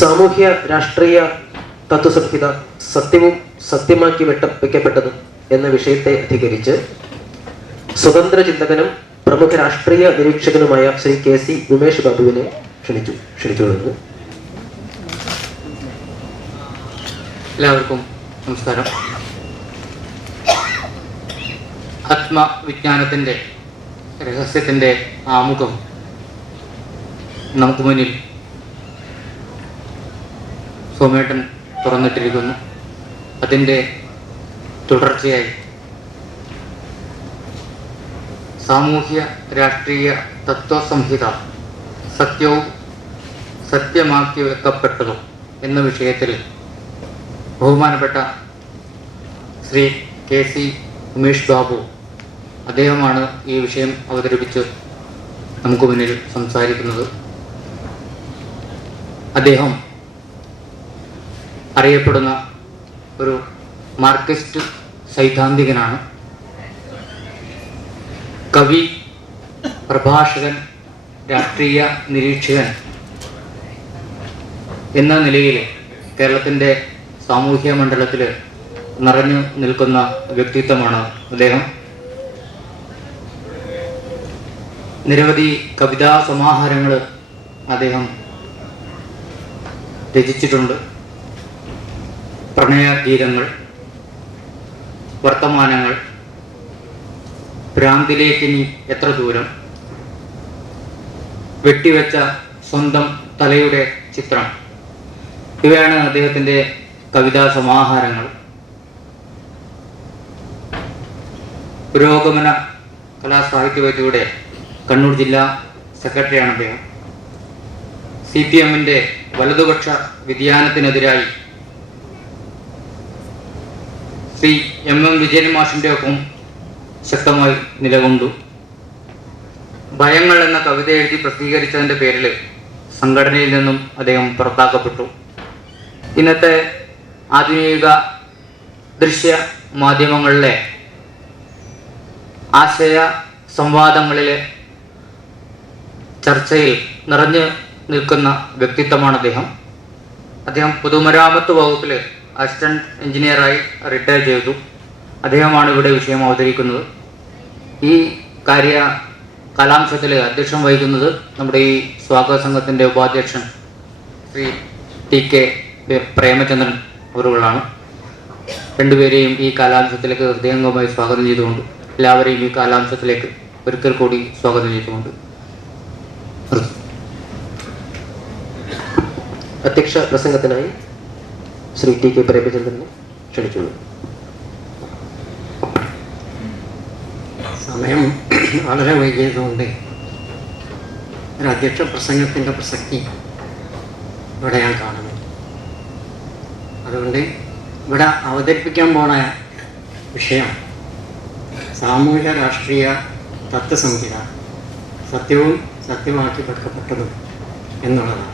സാമൂഹ്യ രാഷ്ട്രീയ തത്വസംഹിത സത്യവും സത്യമാക്കി വെക്കപ്പെട്ടതും എന്ന വിഷയത്തെ അധികരിച്ച് സ്വതന്ത്ര ചിന്തകനും പ്രമുഖ രാഷ്ട്രീയ നിരീക്ഷകനുമായ ശ്രീ KC ഉമേഷ് ബാബുവിനെ ക്ഷണിച്ചുകൊള്ളുന്നു. എല്ലാവർക്കും നമസ്കാരം. ആത്മവിജ്ഞാനത്തിൻ്റെ രഹസ്യത്തിൻ്റെ ആമുഖം നമുക്ക് മുന്നിൽ സോമേട്ടൻ തുറന്നിട്ടിരിക്കുന്നു. അതിൻ്റെ തുടർച്ചയായി സാമൂഹ്യ രാഷ്ട്രീയ തത്വസംഹിത സത്യവും സത്യമാക്കി വെക്കപ്പെട്ടതും എന്ന വിഷയത്തിൽ ബഹുമാനപ്പെട്ട ശ്രീ KC ഉമേഷ് ബാബു അദ്ദേഹമാണ് ഈ വിഷയം അവതരിപ്പിച്ച് നമുക്ക് മുന്നിൽ സംസാരിക്കുന്നത്. അദ്ദേഹം അറിയപ്പെടുന്ന ഒരു മാർക്സിസ്റ്റ് സൈദ്ധാന്തികനാണ്. കവി, പ്രഭാഷകൻ, രാഷ്ട്രീയ നിരീക്ഷകൻ എന്ന നിലയിൽ കേരളത്തിൻ്റെ സാമൂഹ്യ മണ്ഡലത്തിൽ നിറഞ്ഞു നിൽക്കുന്ന വ്യക്തിത്വമാണ് അദ്ദേഹം. നിരവധി കവിതാ സമാഹാരങ്ങൾ അദ്ദേഹം രചിച്ചിട്ടുണ്ട്. പ്രണയഗീതങ്ങൾ, വർത്തമാനങ്ങൾ, ഭ്രാന്തിലേക്കിനി എത്ര ദൂരം, വെട്ടിവെച്ച സ്വന്തം തലയുടെ ചിത്രം, ഇവയാണ് അദ്ദേഹത്തിൻ്റെ കവിതാ സമാഹാരങ്ങൾ. പുരോഗമന കലാസാഹിത്യവേദിയുടെ കണ്ണൂർ ജില്ലാ സെക്രട്ടറിയാണ് അദ്ദേഹം. CPM-ന്റെ വലതുപക്ഷ വ്യതിയാനത്തിനെതിരായി ശ്രീ MM വിജയൻ മാഷിൻ്റെ ഒപ്പം ശക്തമായി നിലകൊണ്ടു. ഭയങ്ങൾ എന്ന കവിത എഴുതി പ്രസിദ്ധീകരിച്ചതിൻ്റെ പേരിൽ സംഘടനയിൽ നിന്നും അദ്ദേഹം പുറത്താക്കപ്പെട്ടു. ഇന്നത്തെ ആധുനിക ദൃശ്യ മാധ്യമങ്ങളിലെ ആശയ സംവാദങ്ങളിലെ ചർച്ചയിൽ നിറഞ്ഞു നിൽക്കുന്ന വ്യക്തിത്വമാണ് അദ്ദേഹം. അദ്ദേഹം പൊതുമരാമത്ത് വകുപ്പിൽ അസിസ്റ്റന്റ് എഞ്ചിനീയറായി റിട്ടയർ ചെയ്തു. അദ്ദേഹമാണ് ഇവിടെ വിഷയം അവതരിക്കുന്നത്. ഈ കലാംശത്തിൽ അധ്യക്ഷം വഹിക്കുന്നത് നമ്മുടെ ഈ സ്വാഗത സംഘത്തിൻ്റെ ഉപാധ്യക്ഷൻ ശ്രീ TK പ്രേമചന്ദ്രൻ അവരുകളാണ്. രണ്ടുപേരെയും ഈ കലാംശത്തിലേക്ക് ഹൃദയംഗമായി സ്വാഗതം ചെയ്തുകൊണ്ട് എല്ലാവരെയും ഈ കലാംശത്തിലേക്ക് ഒരിക്കൽ കൂടി സ്വാഗതം ചെയ്തുകൊണ്ട് അധ്യക്ഷ പ്രസംഗത്തിനായി ശ്രീ TK പ്രേമചന്ദ്രനെ ക്ഷണിച്ചുള്ളൂ. സമയം വളരെ വൈകിയതുകൊണ്ട് ഒരു അധ്യക്ഷ പ്രസംഗത്തിൻ്റെ പ്രസക്തി ഇവിടെ ഞാൻ കാണുന്നു. അതുകൊണ്ട് ഇവിടെ അവതരിപ്പിക്കാൻ പോണ വിഷയം സാമൂഹ്യ രാഷ്ട്രീയ തത്വസംഹിത സത്യവും സത്യമാക്കി വെക്കപ്പെട്ടതും എന്നുള്ളതാണ്.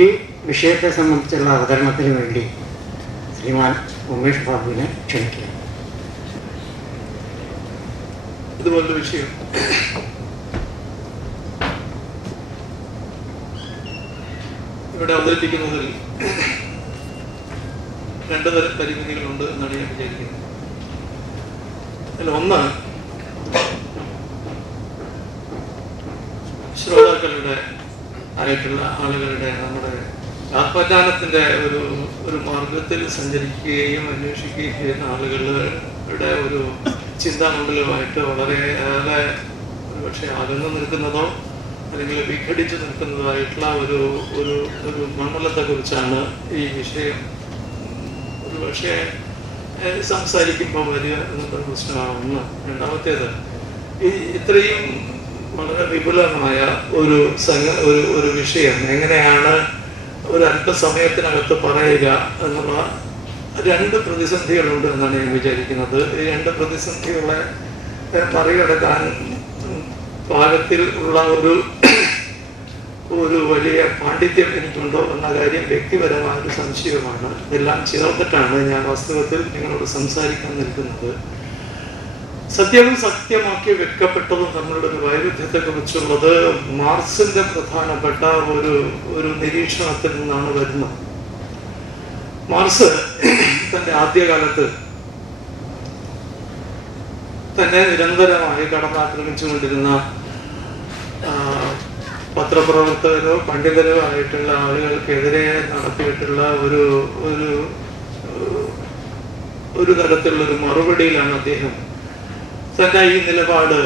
ഈ വിഷയത്തെ സംബന്ധിച്ചുള്ള അവതരണത്തിന് വേണ്ടി ശ്രീമാൻ ഉമേഷ് ബാബുവിനെ ക്ഷണിക്കുക. ഇതുപോലൊരു വിഷയം ഇവിടെ അവതരിപ്പിക്കുന്നതിൽ രണ്ടു തരം പരിമിതികളുണ്ട് എന്നാണ് ഞാൻ വിചാരിക്കുന്നത്. അതിൽ ഒന്ന്, ശ്രോതാക്കളുടെ ആയിട്ടുള്ള ആളുകളുടെ നമ്മുടെ ആത്മജ്ഞാനത്തിൻ്റെ ഒരു മാർഗത്തിൽ സഞ്ചരിക്കുകയും അന്വേഷിക്കുകയും ചെയ്യുന്ന ആളുകളുടെ ഒരു ചിന്താമണ്ഡലമായിട്ട് വളരെയേറെ ഒരുപക്ഷെ അകന്നു നിൽക്കുന്നതോ അല്ലെങ്കിൽ വിഘടിച്ചു നിൽക്കുന്നതായിട്ടുള്ള ഒരു ഒരു ഒരു മണ്ഡലത്തെക്കുറിച്ചാണ് ഈ വിഷയം ഒരുപക്ഷെ സംസാരിക്കുമ്പോൾ വലിയ എന്നുള്ള പ്രശ്നമാണ്. രണ്ടാമത്തേത്, ഈ ഇത്രയും വളരെ വിപുലമായ ഒരു വിഷയം എങ്ങനെയാണ് ഒരു അല്പസമയത്തിനകത്ത് പറയുക എന്നുള്ള രണ്ട് പ്രതിസന്ധികളുണ്ട് എന്നാണ് ഞാൻ വിചാരിക്കുന്നത്. ഈ രണ്ട് പ്രതിസന്ധികളെ മറികടക്കാൻ പാകത്തിൽ ഉള്ള ഒരു വലിയ പാണ്ഡിത്യം എനിക്കുണ്ടോ എന്ന കാര്യം വ്യക്തിപരമായ ഒരു സംശയമാണ്. ഇതെല്ലാം ചേർത്തിട്ടാണ് ഞാൻ വാസ്തവത്തിൽ നിങ്ങളോട് സംസാരിക്കാൻ നിൽക്കുന്നത്. സത്യവും സത്യമാക്കി വെക്കപ്പെട്ടതും തമ്മിലുള്ള ഒരു വൈരുദ്ധ്യത്തെ കുറിച്ചുള്ളത് മാർക്സിന്റെ പ്രധാനപ്പെട്ട ഒരു നിരീക്ഷണത്തിൽ നിന്നാണ് വരുന്നത്. മാർക്സ് തന്റെ ആദ്യകാലത്ത് തന്നെ നിരന്തരമായി കടന്നാക്രമിച്ചുകൊണ്ടിരുന്ന പത്രപ്രവർത്തകരോ പണ്ഡിതരോ ആയിട്ടുള്ള ആളുകൾക്കെതിരെ നടത്തിയിട്ടുള്ള ഒരു തരത്തിലുള്ള ഒരു മറുപടിയിലാണ് അദ്ദേഹം തന്റെ ഈ നിലപാട്,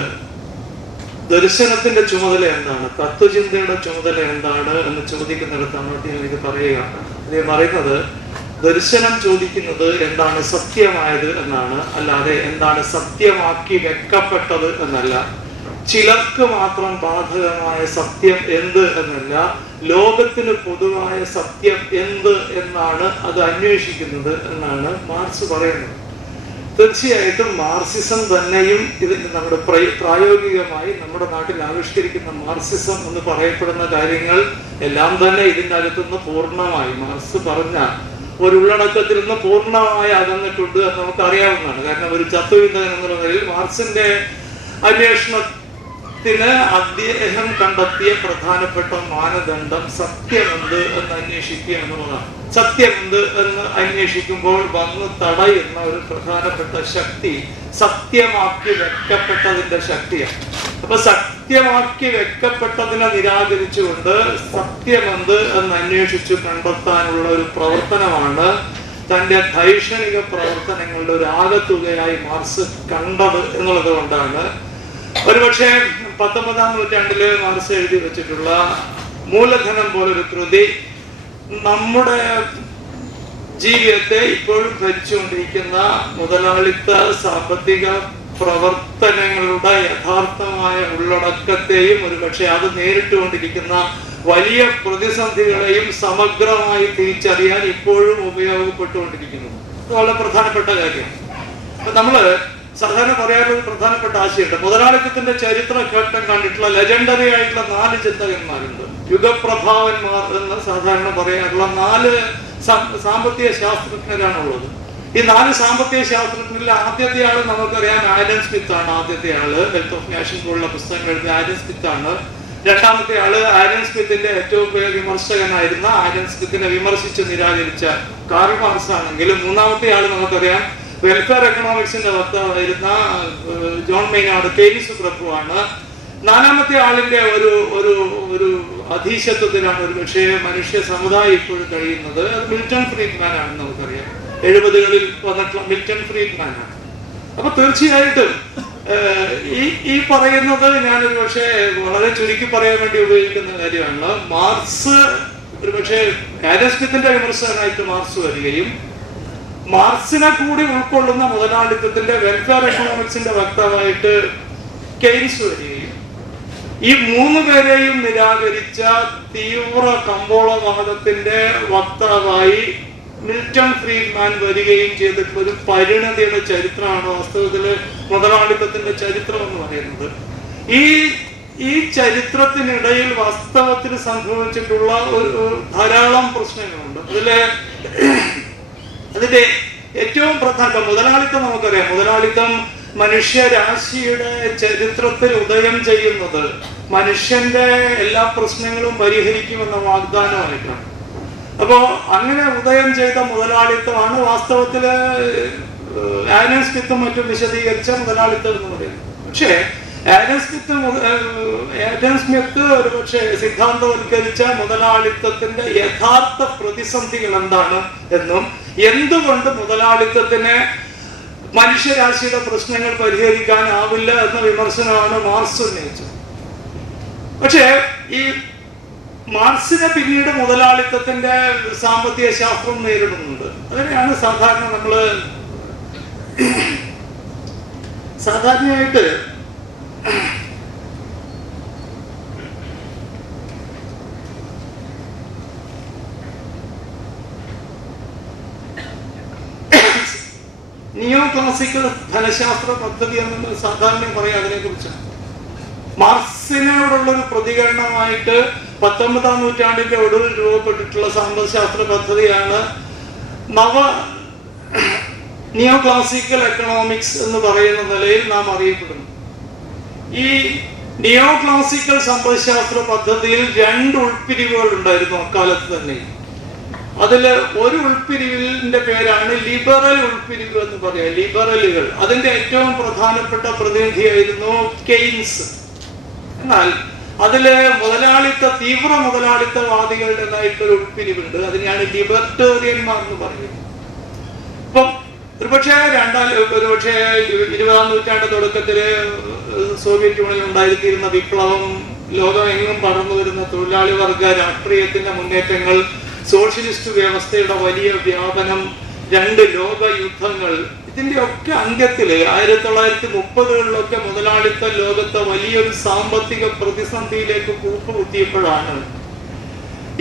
ദർശനത്തിന്റെ ചുമതല എന്താണ്, തത്വചിന്തയുടെ ചുമതല എന്താണ് എന്ന് ചോദിക്കുന്നിടത്താണ് അദ്ദേഹം ഇത് പറയുകയാണ്. അദ്ദേഹം പറയുന്നത് ദർശനം ചോദിക്കുന്നത് എന്താണ് സത്യമായത് എന്നാണ്, അല്ലാതെ എന്താണ് സത്യമാക്കി വെക്കപ്പെട്ടത് എന്നല്ല. ചിലർക്ക് മാത്രം ബാധകമായ സത്യം എന്ത് എന്നല്ല, ലോകത്തിന് പൊതുവായ സത്യം എന്ത് എന്നാണ് അത് അന്വേഷിക്കുന്നത് എന്നാണ് മാർക്സ് പറയുന്നത്. തീർച്ചയായിട്ടും മാർക്സിസം തന്നെയും ഇതിന് നമ്മുടെ പ്രായോഗികമായി നമ്മുടെ നാട്ടിൽ ആവിഷ്കരിക്കുന്ന മാർക്സിസം എന്ന് പറയപ്പെടുന്ന കാര്യങ്ങൾ എല്ലാം തന്നെ ഇതിൻ്റെ അകത്തുനിന്ന് പൂർണ്ണമായി മാർക്സ് പറഞ്ഞ ഒരു ഉള്ളടക്കത്തിൽ നിന്ന് പൂർണ്ണമായി അകന്നിട്ടുണ്ട് എന്ന് നമുക്ക് അറിയാവുന്നതാണ്. കാരണം ഒരു തത്വചിന്തകൻ എന്നുള്ള നിലയിൽ മാർക്സിന്റെ അന്വേഷണത്തിന് അദ്ദേഹം കണ്ടെത്തിയ പ്രധാനപ്പെട്ട മാനദണ്ഡം സത്യമെന്ത് എന്ന് അന്വേഷിക്കുക എന്നുള്ളതാണ്. സത്യമെന്ത് എന്ന് അന്വേഷിക്കുമ്പോൾ വന്ന് തടയുന്ന ഒരു പ്രധാനപ്പെട്ട ശക്തി സത്യമാക്കി വെക്കപ്പെട്ടതിന്റെ ശക്തിയാണ്. അപ്പൊ സത്യമാക്കി വെക്കപ്പെട്ടതിനെ നിരാകരിച്ചുകൊണ്ട് സത്യമെന്ത് എന്ന് അന്വേഷിച്ചു കണ്ടെത്താനുള്ള ഒരു പ്രവർത്തനമാണ് തന്റെ ദൈക്ഷണിക പ്രവർത്തനങ്ങളുടെ ഒരു ആകത്തുകയായി മാർക്സ് കണ്ടത് എന്നുള്ളത് കൊണ്ടാണ് ഒരുപക്ഷെ 19-ാം നൂറ്റാണ്ടില് മാർക്സ് എഴുതി വെച്ചിട്ടുള്ള മൂലധനം പോലൊരു കൃതി നമ്മുടെ ജീവിതത്തെ ഇപ്പോഴും ഭരിച്ചുകൊണ്ടിരിക്കുന്ന മുതലാളിത്ത സാമ്പത്തിക പ്രവർത്തനങ്ങളുടെ യഥാർത്ഥമായ ഉള്ളടക്കത്തെയും ഒരുപക്ഷെ അത് നേരിട്ടുകൊണ്ടിരിക്കുന്ന വലിയ പ്രതിസന്ധികളെയും സമഗ്രമായി തിരിച്ചറിയാൻ ഇപ്പോഴും ഉപയോഗപ്പെട്ടുകൊണ്ടിരിക്കുന്നു. അത് വളരെ പ്രധാനപ്പെട്ട കാര്യമാണ്. അപ്പൊ നമ്മള് സാധാരണ പറയാനുള്ള പ്രധാനപ്പെട്ട ആശയമുണ്ട്. മുതലാളിത്തത്തിന്റെ ചരിത്രഘട്ടം കണ്ടിട്ടുള്ള ലെജൻഡറി ആയിട്ടുള്ള 4 ചിന്തകന്മാരുണ്ട്. യുഗപ്രഭാവന്മാർ എന്ന് സാധാരണ പറയാറുള്ള 4 സാമ്പത്തിക ശാസ്ത്രജ്ഞരാണുള്ളത്. ഈ 4 സാമ്പത്തിക ശാസ്ത്രജ്ഞരിൽ ആദ്യത്തെ ആള് നമുക്കറിയാം ആഡം സ്മിത്ത് ആണ്. ആദ്യത്തെ ആള് വെൽത്ത് ഓഫ് നാഷൻ പോലുള്ള പുസ്തകങ്ങൾ എഴുതിയ ആഡം സ്മിത്ത് ആണ്. രണ്ടാമത്തെ ആള് ആഡം സ്മിത്തിന്റെ ഏറ്റവും വലിയ വിമർശകനായിരുന്ന, ആഡം സ്മിത്തിനെ വിമർശിച്ച് നിരാകരിച്ച കാർൾ മാർക്സ് ആണെങ്കിലും, മൂന്നാമത്തെ ആള് നമുക്കറിയാം വെൽഫെയർ എക്കണോമിക്സിന്റെ വക്താവായിരുന്ന ജോൺ മെയ്നാർഡ് കെയ്ൻസ് പ്രഭുവാണ്. 4-മത്തെ ആളിന്റെ ഒരു അധീശത്വത്തിലാണ് ഒരു പക്ഷേ മനുഷ്യ സമുദായം ഇപ്പോഴും കഴിയുന്നത്. അത് മിൽട്ടൺ ഫ്രീഡ്മാൻ ആണെന്ന് നമുക്കറിയാം. 70-കളിൽ വന്നിട്ടുള്ള മിൽട്ടൺ ഫ്രീഡ്മാൻ ആണ്. അപ്പൊ തീർച്ചയായിട്ടും ഈ പറയുന്നത് ഞാനൊരു പക്ഷേ വളരെ ചുരുക്കി പറയാൻ വേണ്ടി ഉപയോഗിക്കുന്ന കാര്യമാണ്. മാർക്സ് ഒരു പക്ഷേ ആഡം സ്മിത്തിന്റെ വിമർശകനായിട്ട് മാർക്സ് വരികയും മാർക്സിനെ കൂടി ഉൾക്കൊള്ളുന്ന മുതലാളിത്തത്തിന്റെ വെൽഫെയർ എക്കണോമിക്സിന്റെ വക്താവായിട്ട് കെയ്ൻസ് വരികയും ഈ 3 പേരെയും നിരാകരിച്ച തീവ്ര കമ്പോളവാദത്തിന്റെ വക്താവായി മിൽട്ടൺ ഫ്രീഡ്മാൻ വരികയും ചെയ്തിട്ടുള്ള ഒരു പരിണതിയുടെ ചരിത്രമാണ് വാസ്തവത്തില് മുതലാളിത്തത്തിന്റെ ചരിത്രം എന്ന് പറയുന്നത്. ഈ ചരിത്രത്തിനിടയിൽ വാസ്തവത്തിൽ സംഭവിച്ചിട്ടുള്ള ധാരാളം പ്രശ്നങ്ങളുണ്ട്. അതിന്റെ ഏറ്റവും പ്രധാന മുതലാളിത്തം നമുക്കറിയാം. മുതലാളിത്തം മനുഷ്യരാശിയുടെ ചരിത്രത്തിൽ ഉദയം ചെയ്യുന്നത് മനുഷ്യന്റെ എല്ലാ പ്രശ്നങ്ങളും പരിഹരിക്കുമെന്ന വാഗ്ദാനമായിട്ടാണ്. അപ്പോ അങ്ങനെ ഉദയം ചെയ്ത മുതലാളിത്തമാണ് വാസ്തവത്തില് ആഡം സ്മിത്തും മറ്റും വിശദീകരിച്ച മുതലാളിത്തം എന്ന് പറയുന്നത്. പക്ഷേ ആഡം സ്മിത്ത് ഒരുപക്ഷെ സിദ്ധാന്തവൽക്കരിച്ച മുതലാളിത്തത്തിന്റെ യഥാർത്ഥ പ്രതിസന്ധികൾ എന്താണ് എന്നും എന്തുകൊണ്ട് മുതലാളിത്തത്തിന് മനുഷ്യരാശിയുടെ പ്രശ്നങ്ങൾ പരിഹരിക്കാനാവില്ല എന്ന വിമർശനമാണ് മാർക്സ് ഉന്നയിച്ചത്. പക്ഷേ ഈ മാർക്സിനെ പിന്നീട് മുതലാളിത്തത്തിന്റെ സാമ്പത്തിക ശാസ്ത്രം നേരിടുന്നുണ്ട്. അതിനെയാണ് സാധാരണയായിട്ട് നിയോ ക്ലാസിക്കൽ ധനശാസ്ത്ര പദ്ധതി എന്ന് സാധാരണ പറയാം. അതിനെ കുറിച്ച് മാർക്സിനോടുള്ളൊരു പ്രതികരണമായിട്ട് 19-ാം നൂറ്റാണ്ടിന്റെ ഒടുവിൽ രൂപപ്പെട്ടിട്ടുള്ള സാമ്പത്തികശാസ്ത്ര പദ്ധതിയാണ് നിയോ ക്ലാസിക്കൽ എക്കണോമിക്സ് എന്ന് പറയുന്ന നിലയിൽ നാം അറിയപ്പെടുന്നു. ഈ നിയോ ക്ലാസിക്കൽ സമ്പദ്ശാസ്ത്ര പദ്ധതിയിൽ 2 ഉൾപ്പിരിവുകൾ ഉണ്ടായിരുന്നു അക്കാലത്ത് തന്നെ. അതില് ഒരു ഉൾപ്പിരിവിന്റെ പേരാണ് ലിബറൽ ഉൾപ്പിരിവ് എന്ന് പറയാം, ലിബറലുകൾ. അതിന്റെ ഏറ്റവും പ്രധാനപ്പെട്ട പ്രതിനിധിയായിരുന്നു കെയ്ൻസ്. എന്നാൽ അതില് തീവ്ര മുതലാളിത്തവാദികളുടേതായിട്ടൊരു ഉൾപ്പിരിവുണ്ട്. അതിനെയാണ് ലിബർട്ടേറിയന്മാർ എന്ന് പറയുന്നത്. ഇപ്പം ഒരുപക്ഷെ 20ാം നൂറ്റാണ്ട് തുടക്കത്തില് സോവിയറ്റ് യൂണിയനിൽ ഉണ്ടായിരുന്ന വിപ്ലവം, ലോകമെങ്ങും പടർന്നു വരുന്ന തൊഴിലാളി വർഗ രാഷ്ട്രീയത്തിന്റെ മുന്നേറ്റങ്ങൾ, സോഷ്യലിസ്റ്റ് വ്യവസ്ഥയുടെ വലിയ വ്യാപനം, 2 ലോക യുദ്ധങ്ങൾ, ഇതിന്റെ ഒക്കെ അന്ത്യത്തില് 1930കളിലൊക്കെ മുതലാളിത്ത ലോകത്തെ വലിയൊരു സാമ്പത്തിക പ്രതിസന്ധിയിലേക്ക് കൂപ്പുകുത്തിയപ്പോഴാണ്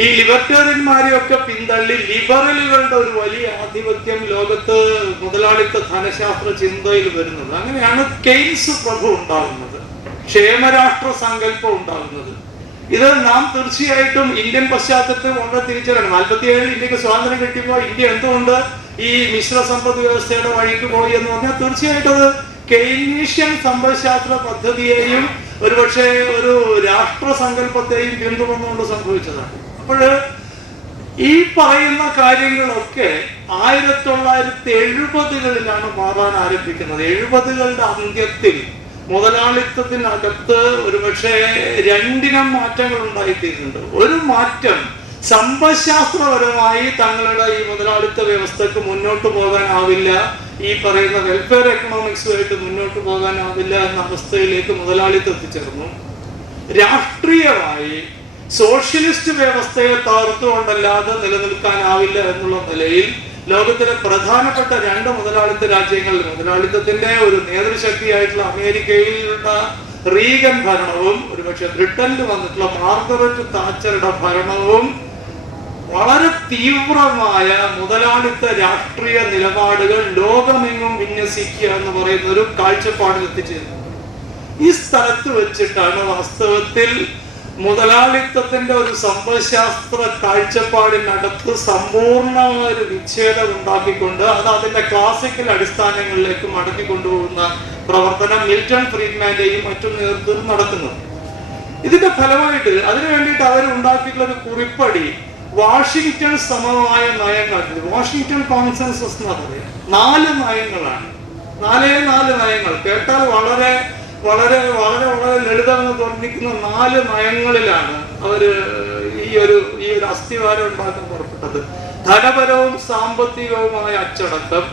ഈ ലിബർട്ടേറിയന്മാരെയൊക്കെ പിന്തള്ളി ലിബറലുകളുടെ ഒരു വലിയ ആധിപത്യം ലോകത്ത് മുതലാളിത്ത ധനശാസ്ത്ര ചിന്തയിൽ വരുന്നത്. അങ്ങനെയാണ് കെയ്ൻസ് പ്രഭു ഉണ്ടാകുന്നത്, ക്ഷേമരാഷ്ട്ര സങ്കല്പം ഉണ്ടാകുന്നത്. ഇത് നാം തീർച്ചയായിട്ടും ഇന്ത്യൻ പശ്ചാത്തലത്തിൽ വളരെ തിരിച്ചറിയണം. 47 ഇന്ത്യക്ക് സ്വാതന്ത്ര്യം കിട്ടിയപ്പോൾ ഇന്ത്യ എന്തുകൊണ്ട് ഈ മിശ്ര സമ്പദ് വ്യവസ്ഥയുടെ വഴിക്ക് പോയി എന്ന് പറഞ്ഞാൽ തീർച്ചയായിട്ടും അത് കെയ്നീഷ്യൻ സമ്പദ്ശാസ്ത്ര പദ്ധതിയെയും ഒരുപക്ഷെ ഒരു രാഷ്ട്ര സങ്കല്പത്തെയും പിന്തുടർന്നുകൊണ്ട് സംഭവിച്ചതാണ്. അപ്പോൾ ഈ പറയുന്ന കാര്യങ്ങളൊക്കെ 1970കളിലാണ് മാറാൻ ആരംഭിക്കുന്നത്. 70കളുടെ അന്ത്യത്തിൽ മുതലാളിത്തത്തിനകത്ത് ഒരുപക്ഷെ 2 മാറ്റങ്ങൾ ഉണ്ടായിത്തീരുന്നുണ്ട്. ഒരു മാറ്റം, സമ്പദ്ശാസ്ത്രപരമായി തങ്ങളുടെ ഈ മുതലാളിത്ത വ്യവസ്ഥക്ക് മുന്നോട്ട് പോകാനാവില്ല, ഈ പറയുന്ന വെൽഫെയർ എക്കണോമിക്സുമായിട്ട് മുന്നോട്ട് പോകാനാവില്ല എന്ന അവസ്ഥയിലേക്ക് മുതലാളിത്തം എത്തിച്ചേർന്നു. രാഷ്ട്രീയമായി സോഷ്യലിസ്റ്റ് വ്യവസ്ഥയെ തകർത്തുകൊണ്ടല്ലാതെ നിലനിൽക്കാനാവില്ല എന്നുള്ള നിലയിൽ ലോകത്തിലെ പ്രധാനപ്പെട്ട 2 മുതലാളിത്ത രാജ്യങ്ങളിൽ മുതലാളിത്തത്തിന്റെ ഒരു നേതൃശക്തിയായിട്ടുള്ള അമേരിക്കയിലുള്ള റീഗൻ ഭരണവും ഒരുപക്ഷെ ബ്രിട്ടനിൽ വന്നിട്ടുള്ള മാർഗരറ്റ് താച്ചറുടെ ഭരണവും വളരെ തീവ്രമായ മുതലാളിത്ത രാഷ്ട്രീയ നിലപാടുകൾ ലോകമെങ്ങും വിന്യസിക്കുക എന്ന് പറയുന്ന ഒരു കാഴ്ചപ്പാടിൽ എത്തിച്ചേരുന്നു. ഈ സ്ഥലത്ത് വെച്ചിട്ടാണ് വാസ്തവത്തിൽ മുതലാളിത്തത്തിന്റെ ഒരു സമ്പദ്ശാസ്ത്ര കാഴ്ചപ്പാടിനകത്ത് സമ്പൂർണമായ ഒരു വിച്ഛേദം ഉണ്ടാക്കിക്കൊണ്ട് അത് അതിന്റെ ക്ലാസിക്കൽ അടിസ്ഥാനങ്ങളിലേക്ക് മടക്കി കൊണ്ടുപോകുന്ന പ്രവർത്തനം മിൽട്ടൺ ഫ്രീഡ്മാന്റെയും മറ്റും നേതൃത്വത്തിൽ നടക്കുന്നത്. ഇതിന്റെ ഫലമായിട്ട് അതിനു വേണ്ടിയിട്ട് അവർ ഉണ്ടാക്കിയിട്ടുള്ള ഒരു കുറിപ്പടി വാഷിംഗ്ടൺ സമവായ നയങ്ങൾ, വാഷിംഗ്ടൺ കോൺസെൻസസ് എന്ന് പറയാം. 4 നയങ്ങളാണ്. 4 നയങ്ങൾ കേട്ടാൽ വളരെ വളരെ വളരെ വളരെ ലളിതമെന്ന് തോന്നിക്കുന്ന 4 നയങ്ങളിലാണ് അവര് ഈ ഒരു അസ്ഥിവാരം ഉണ്ടാക്കാൻ പുറപ്പെട്ടത്. ധനപരവും സാമ്പത്തികവുമായ അച്ചടക്കം,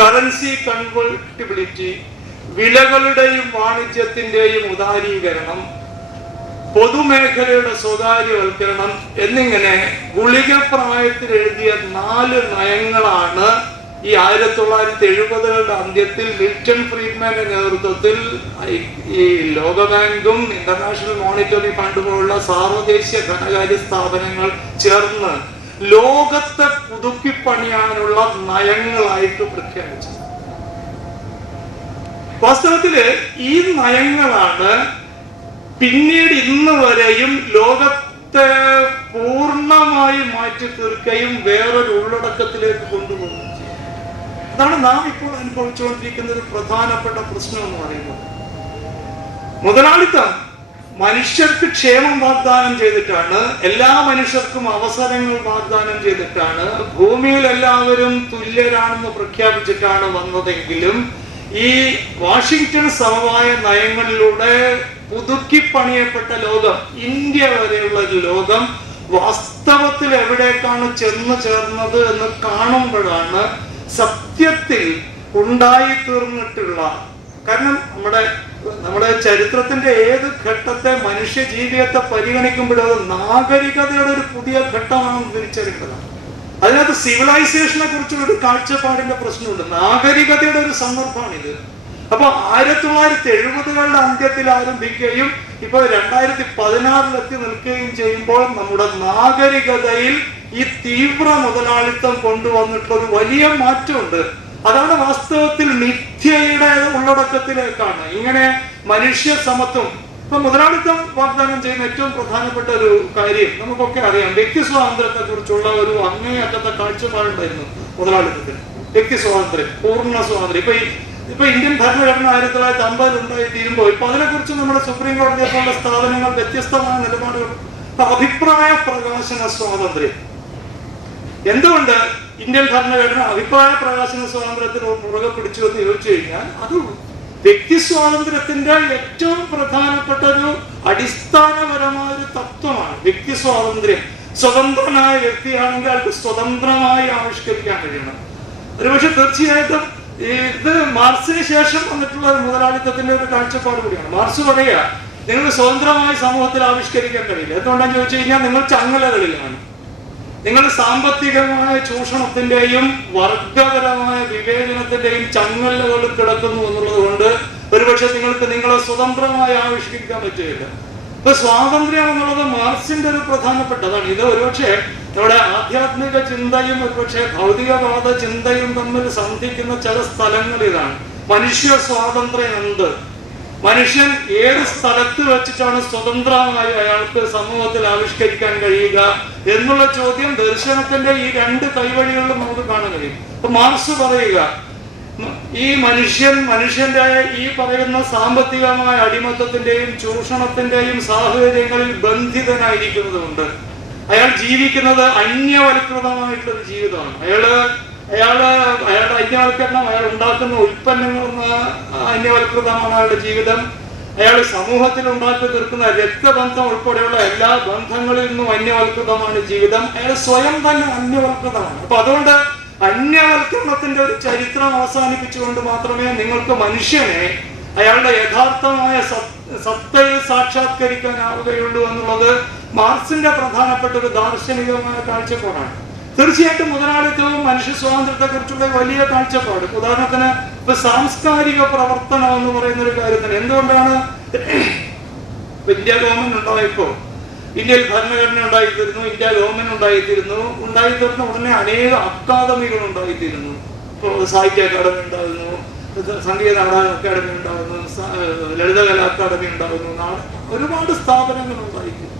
കറൻസി കൺവേർട്ടിബിലിറ്റി, വിലകളുടെയും വാണിജ്യത്തിന്റെയും ഉദാരീകരണം, പൊതുമേഖലയുടെ സ്വകാര്യവൽക്കരണം എന്നിങ്ങനെ ഗുളികപ്രായത്തിൽ എഴുതിയ 4 നയങ്ങളാണ് ഈ 1970കളുടെ അന്ത്യത്തിൽ മിൽട്ടൺ ഫ്രീഡ്മാന്റെ നേതൃത്വത്തിൽ ഈ ലോകബാങ്കും ഇന്റർനാഷണൽ മോണിറ്ററി ഫണ്ട് പോലുള്ള സാർവദേശീയ ധനകാര്യ സ്ഥാപനങ്ങൾ ചേർന്ന് ലോകത്തെ പുതുക്കിപ്പണിയാനുള്ള നയങ്ങളായിട്ട് പ്രഖ്യാപിച്ചത്. വാസ്തവത്തില് ഈ നയങ്ങളാണ് പിന്നീട് ഇന്ന് വരെയും ലോകത്തെ പൂർണ്ണമായി മാറ്റി തീർക്കുകയും വേറൊരു ഉള്ളടക്കത്തിലേക്ക് കൊണ്ടുപോകുകയും ചെയ്യും. അതാണ് നാം ഇപ്പോൾ അനുഭവിച്ചുകൊണ്ടിരിക്കുന്ന ഒരു പ്രധാനപ്പെട്ട പ്രശ്നം എന്ന് പറയുന്നത്. മുതലാളിത്തം മനുഷ്യർക്ക് ക്ഷേമം വാഗ്ദാനം ചെയ്തിട്ടാണ്, എല്ലാ മനുഷ്യർക്കും അവസരങ്ങൾ വാഗ്ദാനം ചെയ്തിട്ടാണ്, ഭൂമിയിൽ എല്ലാവരും തുല്യരാണെന്ന് പ്രഖ്യാപിച്ചിട്ടാണ് വന്നതെങ്കിലും ഈ വാഷിംഗ്ടൺ സമവായ നയങ്ങളിലൂടെ പുതുക്കി പണിയപ്പെട്ട ലോകം, ഇന്ത്യ വരെയുള്ള ഒരു ലോകം വാസ്തവത്തിൽ എവിടേക്കാണ് ചെന്ന് ചേർന്നത് എന്ന് കാണുമ്പോഴാണ് സത്യത്തിൽ ഉണ്ടായിത്തീർന്നിട്ടുള്ള, കാരണം നമ്മുടെ ചരിത്രത്തിന്റെ ഏത് ഘട്ടത്തെ മനുഷ്യ ജീവിതത്തെ പരിഗണിക്കുമ്പോഴും അത് നാഗരികതയുടെ ഒരു പുതിയ ഘട്ടമാണെന്ന് തിരിച്ചറിയേണ്ടതാണ്. അതിനകത്ത് സിവിലൈസേഷനെ കുറിച്ചുള്ള ഒരു കാഴ്ചപ്പാടിന്റെ പ്രശ്നമുണ്ട്. നാഗരികതയുടെ ഒരു സന്ദർഭമാണിത്. അപ്പൊ 1970കളുടെ അന്ത്യത്തിൽ ആരംഭിക്കുകയും ഇപ്പൊ 2016 എത്തി നിൽക്കുകയും ചെയ്യുമ്പോൾ നമ്മുടെ നാഗരികതയിൽ ഈ തീവ്ര മുതലാളിത്തം കൊണ്ടുവന്നിട്ടുള്ള ഒരു വലിയ മാറ്റമുണ്ട്. അതാണ് വാസ്തവത്തിൽ മിഥ്യയുടെ ഉള്ളടക്കത്തിലേക്കാണ്. ഇങ്ങനെ മനുഷ്യ സമത്വം, ഇപ്പൊ മുതലാളിത്തം വാഗ്ദാനം ചെയ്യുന്ന ഏറ്റവും പ്രധാനപ്പെട്ട ഒരു കാര്യം നമുക്കൊക്കെ അറിയാം, വ്യക്തി സ്വാതന്ത്ര്യത്തെ കുറിച്ചുള്ള ഒരു അങ്ങേയറ്റത്തെ കാഴ്ചപ്പാടുണ്ടായിരുന്നു മുതലാളിത്തത്തിന്. വ്യക്തി സ്വാതന്ത്ര്യം, പൂർണ്ണ സ്വാതന്ത്ര്യം. ഇപ്പൊ ഇന്ത്യൻ ഭരണഘടന 1950 ഉണ്ടായി തീരുമ്പോൾ ഇപ്പൊ അതിനെക്കുറിച്ച് നമ്മുടെ സുപ്രീം കോടതിയെ പോലുള്ള സ്ഥാപനങ്ങൾ വ്യത്യസ്തമായ നിലപാടുകൾ. അഭിപ്രായ പ്രകാശന സ്വാതന്ത്ര്യം, എന്തുകൊണ്ട് ഇന്ത്യൻ ഭരണഘടന അഭിപ്രായ പ്രകാശന സ്വാതന്ത്ര്യത്തിന് മുറുകെ പിടിച്ചു എന്ന് ചോദിച്ചു കഴിഞ്ഞാൽ അത് വ്യക്തി സ്വാതന്ത്ര്യത്തിന്റെ ഏറ്റവും പ്രധാനപ്പെട്ട ഒരു അടിസ്ഥാനപരമായ ഒരു തത്വമാണ് വ്യക്തി സ്വാതന്ത്ര്യം. സ്വതന്ത്രനായ വ്യക്തിയാണെങ്കിൽ അയാൾക്ക് സ്വതന്ത്രമായി ആവിഷ്കരിക്കാൻ കഴിയണം. ഒരുപക്ഷെ തീർച്ചയായിട്ടും ഇത് മാർക്സിന് ശേഷം വന്നിട്ടുള്ള മുതലാളിത്തത്തിന്റെ ഒരു കാഴ്ചപ്പാട് കൂടിയാണ്. മാർക്സ് പറയുക നിങ്ങൾക്ക് സ്വതന്ത്രമായി സമൂഹത്തിൽ ആവിഷ്കരിക്കാൻ കഴിയില്ല. എന്തുകൊണ്ടാന്ന് ചോദിച്ചു കഴിഞ്ഞാൽ നിങ്ങൾ ചങ്ങലകളിലാണ്, നിങ്ങൾ സാമ്പത്തികമായ ചൂഷണത്തിന്റെയും വർഗപരമായ വിവേചനത്തിന്റെയും ചങ്ങലകളിൽ കിടക്കുന്നു എന്നുള്ളത് കൊണ്ട് ഒരുപക്ഷെ നിങ്ങൾക്ക് നിങ്ങളെ സ്വതന്ത്രമായി ആവിഷ്കരിക്കാൻ പറ്റുകയില്ല. ഇപ്പൊ സ്വാതന്ത്ര്യം എന്നുള്ളത് മാർക്സിന്റെ ഒരു പ്രധാനപ്പെട്ടതാണ്. ഇത് ഒരുപക്ഷെ നമ്മുടെ ആധ്യാത്മിക ചിന്തയും ഒരുപക്ഷെ ഭൗതികവാദ ചിന്തയും തമ്മിൽ സന്ധിക്കുന്ന ചില സ്ഥലങ്ങളിലാണ്. മനുഷ്യ സ്വാതന്ത്ര്യം എന്ത്, മനുഷ്യൻ ഏത് സ്ഥലത്ത് വെച്ചിട്ടാണ് സ്വതന്ത്രമായി അയാൾക്ക് സമൂഹത്തിൽ ആവിഷ്കരിക്കാൻ കഴിയുക എന്നുള്ള ചോദ്യം ദർശനത്തിന്റെ ഈ രണ്ട് കൈവഴികളിലും നമുക്ക് കാണാൻ കഴിയും. ഇപ്പൊ മാർക്സ് പറയുക ഈ മനുഷ്യന്റെ ഈ പറയുന്ന സാമ്പത്തികമായ അടിമത്തത്തിന്റെയും ചൂഷണത്തിന്റെയും സാഹചര്യങ്ങളിൽ ബന്ധിതനായിരിക്കുന്നത് കൊണ്ട് അയാൾ ജീവിക്കുന്നത് അന്യവൽകൃതമായിട്ടുള്ള ജീവിതമാണ്. അയാളുടെ അന്യവൽക്കരണം, അയാൾ ഉണ്ടാക്കുന്ന ഉൽപ്പന്നങ്ങൾ അന്യവൽകൃതമാണ് അയാളുടെ ജീവിതം. അയാൾ സമൂഹത്തിൽ ഉണ്ടാക്കി തീർക്കുന്ന രക്തബന്ധം ഉൾപ്പെടെയുള്ള എല്ലാ ബന്ധങ്ങളിൽ നിന്നും അന്യവൽകൃതമാണ് ജീവിതം. അയാൾ സ്വയം തന്നെ അന്യവൽകൃതമാണ്. അപ്പൊ അതുകൊണ്ട് അന്യവൽക്കരണത്തിന്റെ ഒരു ചരിത്രം അവസാനിപ്പിച്ചുകൊണ്ട് മാത്രമേ നിങ്ങൾക്ക് മനുഷ്യനെ അയാളുടെ യഥാർത്ഥമായ സത്തയിൽ സാക്ഷാത്കരിക്കാനാവുകയുള്ളൂ എന്നുള്ളത് മാർക്സിന്റെ പ്രധാനപ്പെട്ട ഒരു ദാർശനികമായ കാഴ്ചപ്പാടാണ്. തീർച്ചയായിട്ടും മുതലാളിത്തവും മനുഷ്യ സ്വാതന്ത്ര്യത്തെ കുറിച്ചുള്ള വലിയ കാഴ്ചപ്പാട്. ഉദാഹരണത്തിന് ഇപ്പൊ സാംസ്കാരിക പ്രവർത്തനം എന്ന് പറയുന്ന ഒരു കാര്യത്തിന് എന്തുകൊണ്ടാണ് ഇന്ത്യ ഗവൺമെന്റ് ഉണ്ടായപ്പോ ഇന്ത്യയിൽ ഭരണഘടന ഉണ്ടായിത്തീരുന്നു, ഇന്ത്യ ഗവൺമെന്റ് ഉണ്ടായിത്തീരുന്ന ഉടനെ അനേക അക്കാദമികൾ ഉണ്ടായിത്തീരുന്നു. ഇപ്പോൾ സാഹിത്യ അക്കാദമി ഉണ്ടാകുന്നു, സംഗീത നാടക അക്കാദമി ഉണ്ടാകുന്നു, ലളിതകലാ അക്കാദമി ഉണ്ടാകുന്നു, ഒരുപാട് സ്ഥാപനങ്ങൾ ഉണ്ടായിരിക്കുന്നു.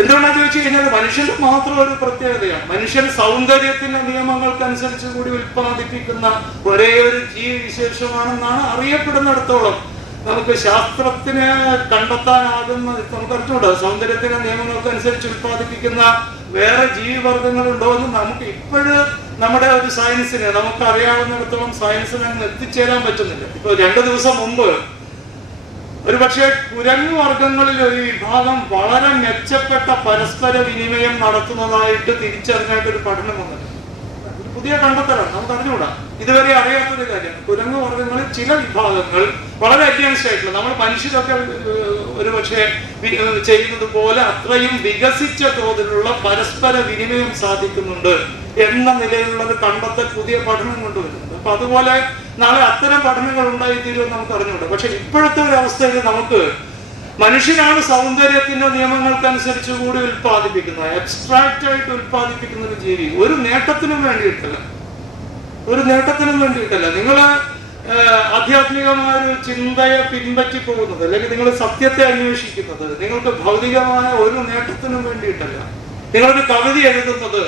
എന്തുകൊണ്ടാന്ന് ചോദിച്ചു കഴിഞ്ഞാൽ മനുഷ്യന്റെ മാത്രം ഒരു പ്രത്യേകതയാണ്. മനുഷ്യൻ സൗന്ദര്യത്തിന്റെ നിയമങ്ങൾക്കനുസരിച്ച് കൂടി ഉൽപ്പാദിപ്പിക്കുന്ന ഒരേ ഒരു ജീവിവിശേഷമാണെന്നാണ് അറിയപ്പെടുന്നിടത്തോളം നമുക്ക് ശാസ്ത്രത്തിന് കണ്ടെത്താനാകുന്ന, നമുക്ക് അറിഞ്ഞൂടാ സൗന്ദര്യത്തിന്റെ നിയമങ്ങൾക്കനുസരിച്ച് ഉൽപ്പാദിപ്പിക്കുന്ന വേറെ ജീവിവർഗങ്ങളുണ്ടോ എന്ന് നമുക്ക് ഇപ്പോഴും നമ്മുടെ ഒരു സയൻസിന് നമുക്ക് അറിയാവുന്നിടത്തോളം സയൻസിന് അങ്ങ് എത്തിച്ചേരാൻ പറ്റുന്നില്ല. ഇപ്പൊ 2 ദിവസം മുമ്പ് ഒരുപക്ഷെ കുരങ്ങു വർഗങ്ങളിൽ ഒരു വിഭാഗം വളരെ മെച്ചപ്പെട്ട പരസ്പര വിനിമയം നടത്തുന്നതായിട്ട് തിരിച്ചറിഞ്ഞായിട്ടൊരു പഠനം വന്നിട്ടുണ്ട്. പുതിയ കണ്ടെത്തലാണ്, നമുക്ക് അറിഞ്ഞുകൂടാ, ഇതുവരെ അറിയാത്തൊരു കാര്യമാണ്. കുരങ്ങു വർഗങ്ങളിൽ ചില വിഭാഗങ്ങൾ വളരെ അഡ്വാൻസ്ഡ് ആയിട്ടുള്ള, നമ്മൾ മനുഷ്യരൊക്കെ ഒരുപക്ഷെ ചെയ്യുന്നത് പോലെ അത്രയും വികസിച്ച തോതിലുള്ള പരസ്പര വിനിമയം സാധിക്കുന്നുണ്ട് എന്ന നിലയിലുള്ള ഒരു കണ്ടെത്തൽ പുതിയ പഠനം കൊണ്ടുവരുന്നുണ്ട്. അപ്പൊ അതുപോലെ നാളെ അത്തരം പഠനങ്ങൾ ഉണ്ടായിത്തീരുമെന്ന് നമുക്ക് അറിഞ്ഞുകൂടാ. പക്ഷെ ഇപ്പോഴത്തെ ഒരു അവസ്ഥയിൽ നമുക്ക് മനുഷ്യനാണ് സൗന്ദര്യത്തിന്റെ നിയമങ്ങൾക്കനുസരിച്ച് കൂടി ഉൽപ്പാദിപ്പിക്കുന്നത്, എബ്സ്ട്രാക്റ്റ് ആയിട്ട് ഉൽപ്പാദിപ്പിക്കുന്ന ഒരു ജീവി. ഒരു നേട്ടത്തിനും വേണ്ടിയിട്ടല്ല. നിങ്ങൾ ആധ്യാത്മികമായ ഒരു ചിന്തയെ പിൻപറ്റി പോകുന്നത്, അല്ലെങ്കിൽ നിങ്ങൾ സത്യത്തെ അന്വേഷിക്കുന്നത് നിങ്ങൾക്ക് ഭൗതികമായ ഒരു നേട്ടത്തിനും വേണ്ടിയിട്ടല്ല. നിങ്ങളൊരു കവിത എഴുതുന്നത്,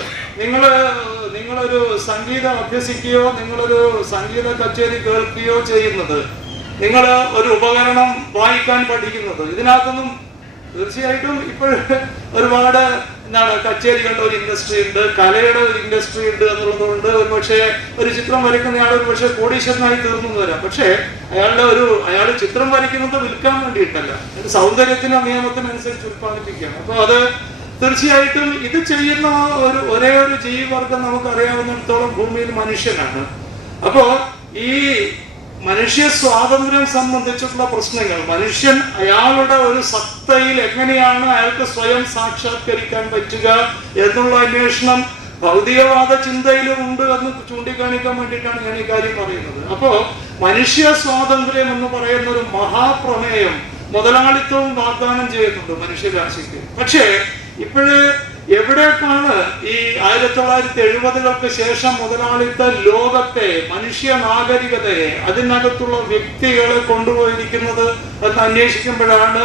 നിങ്ങളൊരു സംഗീതം അഭ്യസിക്കുകയോ നിങ്ങളൊരു സംഗീത കച്ചേരി കേൾക്കുകയോ ചെയ്യുന്നത്, നിങ്ങൾ ഒരു ഉപകരണം വായിക്കാൻ പഠിക്കുന്നത്, ഇതിനകത്തൊന്നും തീർച്ചയായിട്ടും ഇപ്പോഴും ഒരുപാട് കച്ചേരികളുടെ ഒരു ഇൻഡസ്ട്രി ഉണ്ട്, കലയുടെ ഒരു ഇൻഡസ്ട്രി ഉണ്ട് എന്നുള്ളത് കൊണ്ട് ഒരുപക്ഷെ ഒരു ചിത്രം വരയ്ക്കുന്നയാൾ ഒരുപക്ഷെ കോടീശ്വരനായി തീർന്നു വരാം. പക്ഷെ അയാൾ ചിത്രം വരയ്ക്കുന്നത് വിൽക്കാൻ വേണ്ടിയിട്ടല്ല, ഒരു സൗന്ദര്യത്തിന്റെ നിയമത്തിനനുസരിച്ച് ഉത്പാദിപ്പിക്കുകയാണ്. അപ്പൊ അത് തീർച്ചയായിട്ടും ഇത് ചെയ്യുന്ന ഒരേ ഒരു ജീവിവർഗം നമുക്കറിയാവുന്നിടത്തോളം ഭൂമിയിൽ മനുഷ്യനാണ്. അപ്പോ ഈ മനുഷ്യ സ്വാതന്ത്ര്യം സംബന്ധിച്ചിട്ടുള്ള പ്രശ്നങ്ങൾ, മനുഷ്യൻ അയാളുടെ ഒരു സത്തയിൽ എങ്ങനെയാണ് അയാൾക്ക് സ്വയം സാക്ഷാത്കരിക്കാൻ പറ്റുക എന്നുള്ള അന്വേഷണം ഭൗതികവാദ ചിന്തയിലും ഉണ്ട് എന്ന് ചൂണ്ടിക്കാണിക്കാൻ വേണ്ടിയിട്ടാണ് ഞാൻ ഈ കാര്യം പറയുന്നത്. അപ്പോ മനുഷ്യ സ്വാതന്ത്ര്യം എന്ന് പറയുന്ന ഒരു മഹാപ്രമേയം മുതലാളിത്തവും വാഗ്ദാനം ചെയ്യുന്നുണ്ട് മനുഷ്യരാശിക്ക്. പക്ഷേ ഇപ്പോഴ് എവിടേക്കാണ് ഈ 1970-കൾക്ക് ശേഷം മുതലാളിത്ത ലോകത്തെ, മനുഷ്യ നാഗരികതയെ, അതിനകത്തുള്ള വ്യക്തികളെ കൊണ്ടുപോയിരിക്കുന്നത് എന്ന് അന്വേഷിക്കുമ്പോഴാണ്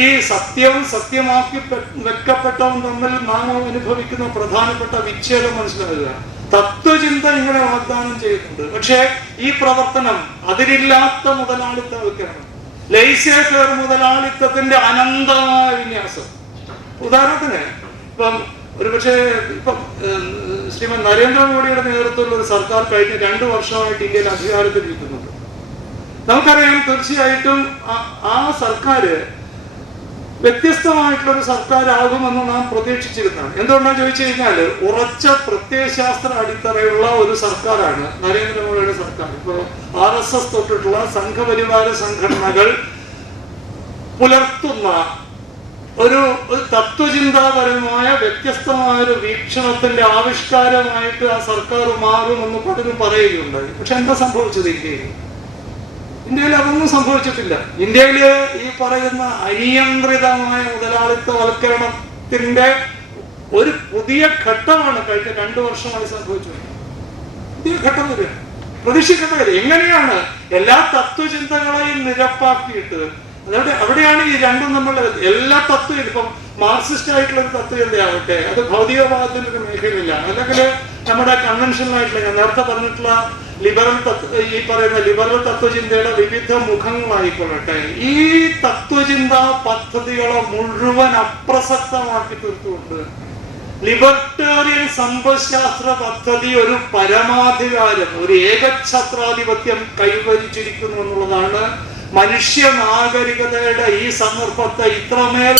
ഈ സത്യവും സത്യമാക്കി വെക്കപ്പെട്ടവും തമ്മിൽ നാം അനുഭവിക്കുന്ന പ്രധാനപ്പെട്ട വിച്ഛേദം മനസ്സിലാകുക. തത്വചിന്ത ഇങ്ങനെ വാഗ്ദാനം ചെയ്യുന്നുണ്ട്. പക്ഷേ ഈ പ്രവർത്തനം അതിരില്ലാത്ത മുതലാളിത്തവൽക്കരണം, ലൈസേ ഫെയർ മുതലാളിത്തത്തിന്റെ അനന്തമായ വിന്യാസം. ഉദാഹരണത്തിന് ഇപ്പം ഒരുപക്ഷെ ഇപ്പം ശ്രീമൻ നരേന്ദ്രമോദിയുടെ നേതൃത്വത്തിലുള്ള ഒരു സർക്കാർ കഴിഞ്ഞ 2 വർഷമായിട്ട് ഇന്ത്യയിൽ അധികാരത്തിലിരിക്കുന്നുണ്ട്. നമുക്കറിയാം, തീർച്ചയായിട്ടും ആ സർക്കാർ വ്യത്യസ്തമായിട്ടുള്ള ഒരു സർക്കാരാകുമെന്ന് നാം പ്രതീക്ഷിച്ചിരുന്നതാണ്. എന്തുകൊണ്ടാണ് ചോദിച്ചു കഴിഞ്ഞാൽ, ഉറച്ച പ്രത്യയശാസ്ത്ര അടിത്തറയുള്ള ഒരു സർക്കാരാണ് നരേന്ദ്രമോദിയുടെ സർക്കാർ. ഇപ്പോൾ RSS തൊട്ടിട്ടുള്ള സംഘപരിവാര സംഘടനകൾ പുലർത്തുന്ന ഒരു തത്വചിന്താപരമായ വ്യത്യസ്തമായ ഒരു വീക്ഷണത്തിന്റെ ആവിഷ്കാരമായിട്ട് ആ സർക്കാർ മാറുമെന്ന് പലരും പറയുകയുണ്ടായി. പക്ഷെ എന്താ സംഭവിച്ചത്? ഇന്ത്യയിൽ അതൊന്നും സംഭവിച്ചിട്ടില്ല. ഇന്ത്യയില് ഈ പറയുന്ന അനിയന്ത്രിതമായ മുതലാളിത്തവൽക്കരണത്തിന്റെ ഒരു പുതിയ ഘട്ടമാണ് കഴിഞ്ഞ 2 വർഷമായി സംഭവിച്ചത്. പുതിയ ഘട്ടം വരിക പ്രതീക്ഷിക്കേണ്ട. എങ്ങനെയാണ് എല്ലാ തത്വചിന്തകളെയും നിരപ്പാക്കിയിട്ട്, അതായത് അവിടെയാണ് ഈ രണ്ടും നമ്മൾ എല്ലാ തത്വം, ഇപ്പം മാർക്സിസ്റ്റ് ആയിട്ടുള്ള ഒരു തത്വചിന്തയാവട്ടെ, അത് ഭൗതികവാദത്തിന്റെ ഒരു മേഖലയിലാണ്, അല്ലെങ്കിൽ നമ്മുടെ കൺവെൻഷണൽ ആയിട്ടുള്ള, ഞാൻ നേരത്തെ പറഞ്ഞിട്ടുള്ള ലിബറൽ ഈ പറയുന്ന ലിബറൽ തത്വചിന്തയുടെ വിവിധ മുഖങ്ങളായിക്കൊള്ളട്ടെ, ഈ തത്വചിന്ത പദ്ധതികളെ മുഴുവൻ അപ്രസക്തമാക്കി തീർത്തുകൊണ്ട് ലിബർട്ടേറിയൻ സമ്പദ്ശാസ്ത്ര പദ്ധതി ഒരു പരമാധികാരം, ഒരു ഏകഛത്രാധിപത്യം കൈവരിച്ചിരിക്കുന്നു എന്നുള്ളതാണ് മനുഷ്യ നാഗരികതയുടെ ഈ സന്ദർഭത്തെ ഇത്രമേൽ